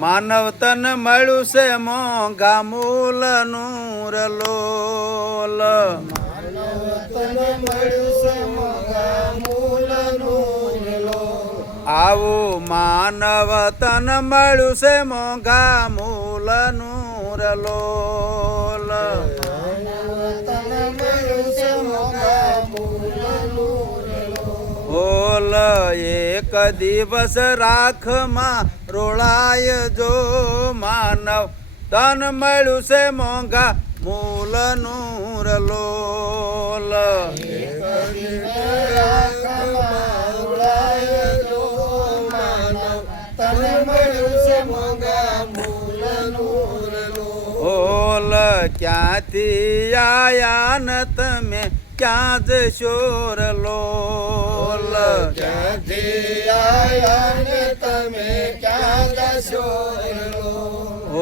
માનવ તન મળ્યું છે મોંઘા મૂલનું રલોલ. આવું માનવ તન મળ્યું છે મોંઘા મૂલનું રલોલ. ઓલ એક દિવસ રાખમાં રોળાય જો માનવ તન મળ્યું છે મોંઘા મૂલનું રલોલ. ઓલ ક્યાંથી આયા ન તમે ક્યાં જશો રલોલ. ક્યાંથી આયા ને તમે ક્યાં જશો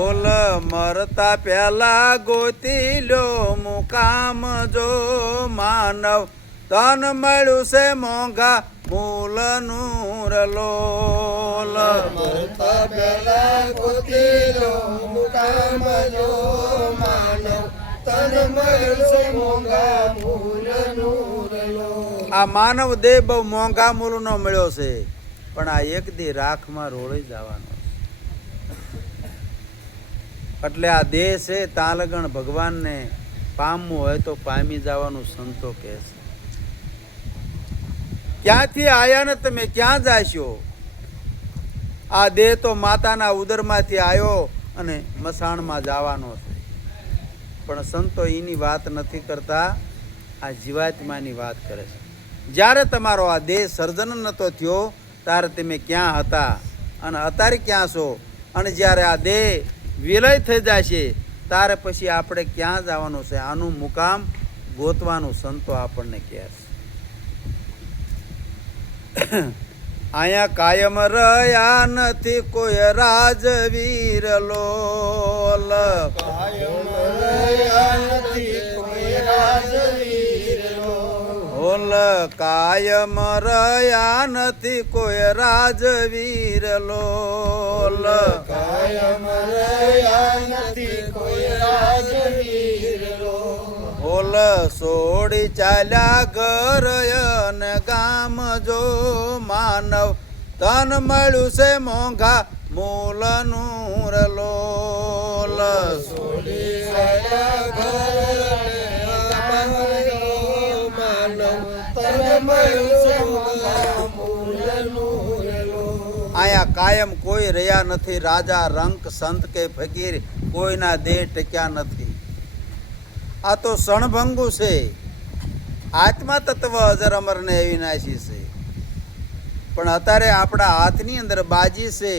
ઓલ મરતા પહેલા ગોતી લો મુકામ જો માનવ તન મળ્યું છે મોંઘા મૂલનું રલોલ. મરતા પહેલા ગોતી લો મુકામ જો માનવ તન મળ્યું છે મોંઘા મૂલનું રલોલ. આ માનવ દેહ બહુ મોંઘા મૂલનો મળ્યો છે, પણ આ એક દી રાખમાં રોળી જવાનો છે. એટલે આ દેહ છે તાલગણ ભગવાનને પામવું હોય તો પામી જવાનું સંતો કહે છે. ક્યાંથી આયા ને તમે ક્યાં જાશો? આ દેહ તો માતાના ઉદરમાંથી આવ્યો અને મસાણમાં જવાનો છે. પણ સંતો એની વાત નથી કરતા, આ જીવાત્માની વાત કરે છે. જ્યારે તમારો આ દેહ સર્જન નતો થયો ત્યારે તમે ક્યાં હતા અને અત્યારે ક્યાં છો, અને જ્યારે આ દેહ વિલય થઈ જશે ત્યારે પછી આપણે ક્યાં જવાનું છે, આનું મુકામ ગોતવાનું સંતો આપણને કહે છે. અહીંયા કાયમ રહ્યા નથી કોઈ રાજવીર લોલ. કાયમ રહ્યા નથી કોઈ રાજવીર ઓલ કાયમ રહ્યા નથી કોઈ રાજવીર લોલ. કાયમ રહ્યા નથી કોઈ રાજવીર ઓલ સોડી ચાલ્યા ઘર અને ગામ જો માનવ તન મળ્યું છે મોંઘા મૂલનું રલોલ. સોડી ચાલ્યા ઘર માનવ તન મળ્યું છે મોંઘા મૂલનું રલોલ. અહીંયા કાયમ કોઈ રહ્યા નથી, રાજા રંક સંત કે ફકીર કોઈના દેહ ટક્યા નથી. આ તો ક્ષણભંગુ છે. આત્મા તત્વ અજર અમર ને અવિનાશી છે. પણ અત્યારે આપણા હાથની અંદર બાજી છે.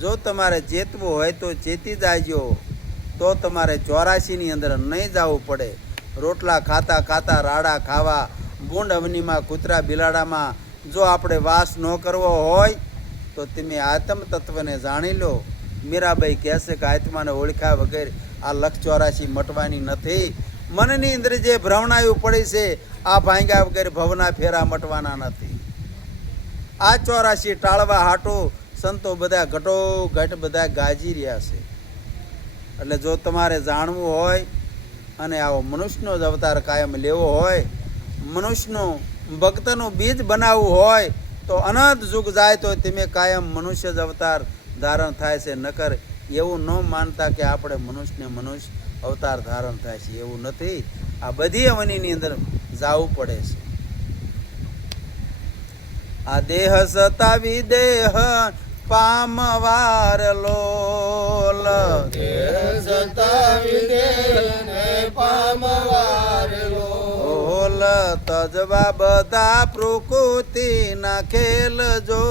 જો તમારે ચેતવું હોય તો ચેતી જાજો, તો તમારે 84ની અંદર નહીં જવું પડે. રોટલા ખાતા ખાતા રાડા ખાવા, ગુંડ અવનીમાં કૂતરા બિલાડામાં જો આપણે વાસ ન કરવો હોય તો તમે આત્મ તત્વને જાણી લો. મીરાબાઈ કહેશે કે આત્માને ઓળખ્યા વગર આ લક્ષ 84 મટવાની નથી. મનની અંદર જે ભ્રમણાયું પડી છે આ ભાંગ્યા વગર ભવના ફેરા મટવાના નથી. આ 84 ટાળવા હાટું સંતો બધા ઘટો ઘટ બધા ગાજી રહ્યા છે. એટલે જો તમારે જાણવું હોય અને આવો મનુષ્યનો જ અવતાર કાયમ લેવો હોય, મનુષ્યનું ભક્તનું બીજ બનાવવું હોય તો અનંત યુગ જાય તો તમે કાયમ મનુષ્ય જ અવતાર ધારણ થાય છે. નકર એવું ન માનતા કે આપણે મનુષ્ય અવતાર ધારણ થાય છે, એવું નથી. આ બધી અવનીની અંદર જવું પડે છે. આ દેહ સતાવી દેહ પામવાર લોલ. દેહ સતાવી દેહ પામવાર લોલ. તજવા બધા પ્રકૃતિના ખેલ જો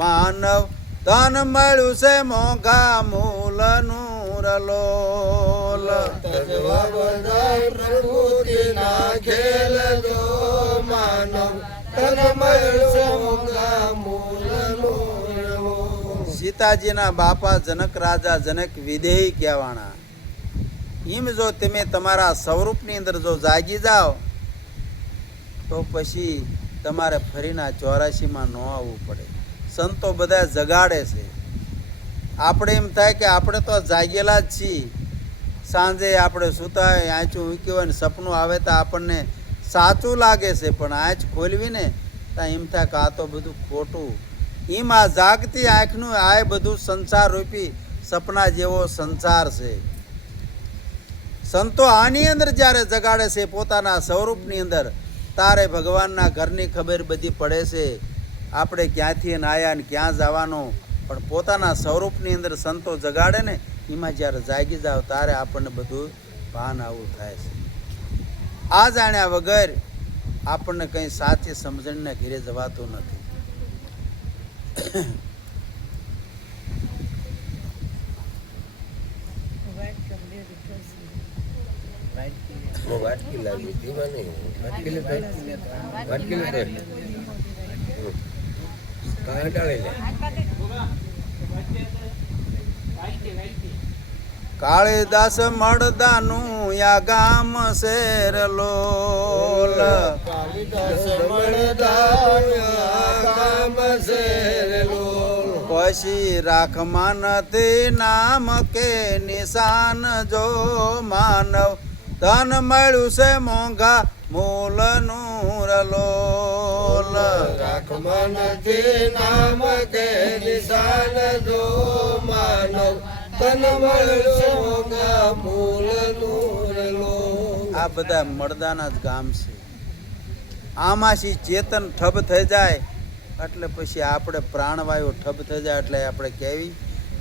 માનવ તન મળ્યું છે મોંઘા મૂલનું રલોલ. તજવા બધા પ્રકૃતિના ખેલ જો માનવ તન મળ્યું છે મોંઘા મૂલનું રલોલ. સીતાજીના બાપા જનક રાજા જનક વિદેહી કહેવાના. એમ જો તમે તમારા સ્વરૂપની અંદર જો જાગી જાઓ તો પછી તમારે ફરીના 84માં ન આવવું પડે. સંતો બધા જગાડે છે આપણે એમ થાય કે આપણે તો જાગેલા જ છીએ. સાંજે આપણે સૂતા હોય, આંચું ઊંકી હોય ને સપનું આવે તો આપણને સાચું લાગે છે, પણ આંચ ખોલવી ને ત્યાં એમ થાય કે આ તો બધું ખોટું. એમ આ જાગતી આંખનું આ બધું સંસાર રૂપી સપના જેવો સંસાર છે. સંતો આની અંદર જ્યારે જગાડે છે પોતાના સ્વરૂપની અંદર, તારે ભગવાનના ઘરની ખબર બધી પડે છે. આપણે ક્યાંથી આયા ને ક્યાં જવાનું, પણ પોતાના સ્વરૂપની અંદર સંતો જગાડે ને એમાં જ્યારે જાગી જાવ ત્યારે આપણને બધું ભાન આવું થાય છે. આ જાણ્યા વગર આપણને કંઈ સાચી સમજણના ઘેરે જવાતું નથી. વાટકી લાવી હતી મને વાટકી લે વાટકી લે કાંટાળે લે કાળીદાસ મળદાનું યા ગામ શેર લોલ. કાલિદાસ મળદાનું ગામ શેર લોલ. પછી રાખમાં નથી નામ કે નિશાન, જો માનવ ધન મળ્યું છે મોંઘા મૂલનું રલોલ. રાખમાં નથી નામ કે નિશાન, જો માનવ તન મળશે મોંઘા મૂલનું રલોલ. આ બધા મળદાના જ ગામ છે. આમાંથી ચેતન ઠબ થઈ જાય એટલે પછી આપણે પ્રાણવાયુ ઠબ થઈ જાય એટલે આપણે કહેવી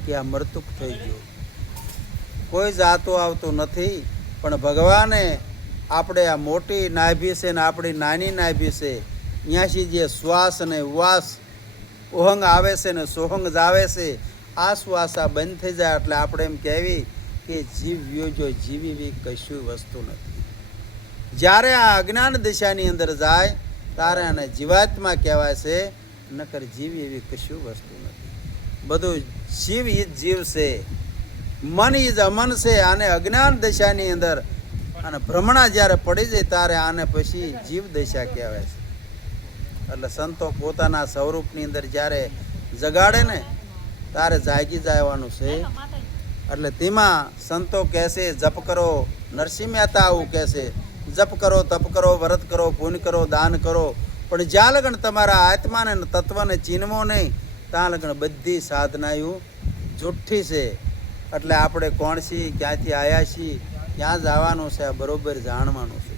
કે આ મૃતુક થઈ ગયું. કોઈ જાતું આવતું નથી, પણ ભગવાને આપણે આ મોટી નાભી છે ને આપણી નાની નાભી છે, ત્યાંથી જે શ્વાસ ને ઉવાસ ઓહંગ આવે છે ને સોહંગ જ આવે છે, આ શ્વાસ આ બંધ થઈ જાય એટલે આપણે એમ કહેવી કે જીવ વ્યોજો જીવી એવી કશું વસ્તુ નથી. જ્યારે આ અજ્ઞાન દિશાની અંદર જાય ત્યારે આને જીવાત્મા કહેવાય છે, નકર જીવી એવી કશું વસ્તુ નથી. બધું શિવ એ જ જીવ છે, મન એ જ અમન છે. આને અજ્ઞાન દશાની અંદર અને ભ્રમણા જ્યારે પડી જાય ત્યારે આને પછી જીવ દશા કહેવાય છે. એટલે સંતો પોતાના સ્વરૂપની અંદર જ્યારે જગાડે ને ત્યારે જાગી જવાનું છે. એટલે તેમાં સંતો કહેશે જપ કરો. નરસિંહ મહેતા આવું કહેશે, જપ કરો, તપ કરો, વ્રત કરો, પુણ્ય કરો, દાન કરો, પણ જ્યાં લગન તમારા આત્માને તત્વને ચીનવો નહીં ત્યાં લગન બધી સાધનાઓ જુઠ્ઠી છે. એટલે આપણે કોણ છીએ, ક્યાંથી આવ્યા છીએ, ક્યાં જવાનું છે, આ બરોબર જાણવાનું છે.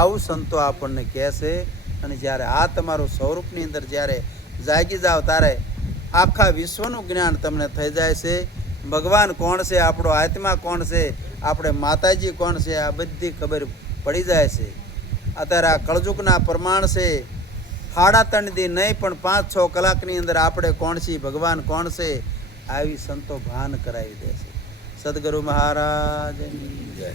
આવું સંતો આપણને કહેશે. અને જ્યારે આ તમારું સ્વરૂપની અંદર જ્યારે જાગી જાઓ ત્યારે આખા વિશ્વનું જ્ઞાન તમને થઈ જાય છે. ભગવાન કોણ છે, આપણો આત્મા કોણ છે, આપણે માતાજી કોણ છે, આ બધી ખબર પડી જાય છે. અત્યારે આ કળજુગના પ્રમાણ છે, 3.5 દી નહીં પણ 5-6 કલાકની અંદર આપણે કોણ છીએ, ભગવાન કોણ છે, આવી સંતો ભાન કરાવી દે છે. સદગુરુ મહારાજની જય.